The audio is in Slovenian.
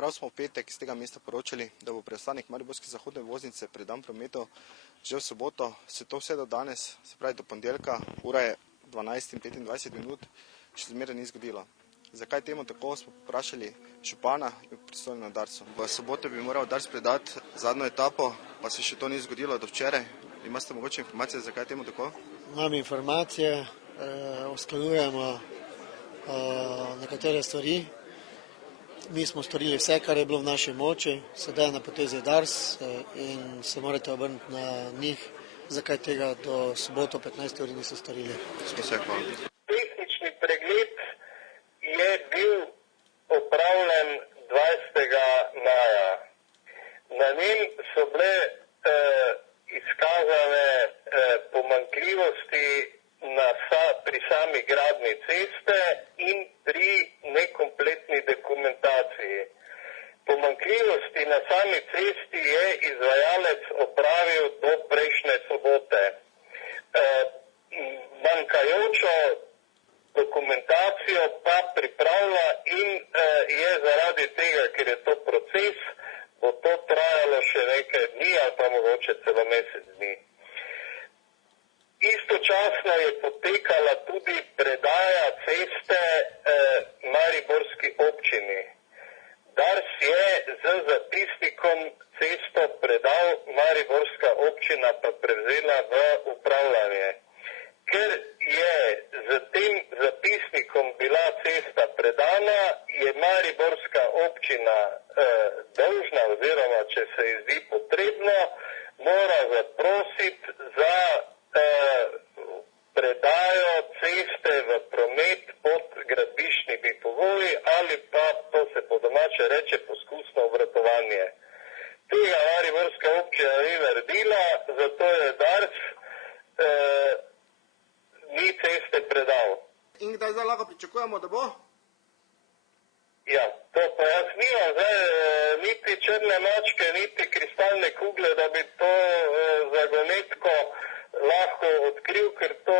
Čeprav smo v petek iz tega mesta poročali, da bo preostanek mariborske zahodne voznice predan prometu že v soboto, se to vse do danes, se pravi do ponedeljka, ura je 12:25, še zmeraj ni zgodilo. Zakaj temu tako, smo vprašali župana in pristojno na Darsu. V soboto bi moral Dars predati zadnjo etapo, pa se še to ni zgodilo do včeraj. Imate mogoče informacije, zakaj temu tako? Imam informacije, usklajujemo nekatere stvari. Mi smo storili vse, kar je bilo v naši moči, sedaj na potezi Dars in se morate obrniti na njih, zakaj tega do soboto 15. uri niso storili. Tehnični pregled je bil opravljen 20. maja. Na njem so bile izkazane pomanjkljivosti pri sami gradnji ceste in pri nekompletni dokumentaciji. Pomanjkljivosti na sami cesti je izvajalec opravil do prejšnje sobote. Manjkajočo dokumentacijo pa pripravlja in je zaradi tega, ker je to proces, bo to trajalo še nekaj dni ali pa mogoče celo mesec dni. Istočasno je potekala tudi predaja ceste mariborski občini. Dars je z zapisnikom cesto predal, mariborska občina pa prevzela v upravljanje. Ker je z tem zapisnikom bila cesta predana, je mariborska občina dolžna oziroma, če se ji zdi potrebno, mora zaprositi za predajo ceste v promet pod gradbiščnimi pogoji ali pa, to se po domače reče, poskusno obratovanje. Tega mariborska občina ni naredila, zato je Dars ni ceste predal. In kdaj zdaj lahko pričakujemo, da bo? Ja, to pa jaz nimam zdaj niti črne mačke, niti kristalne kugle, da bi to zagonetko lahko odkril, ker to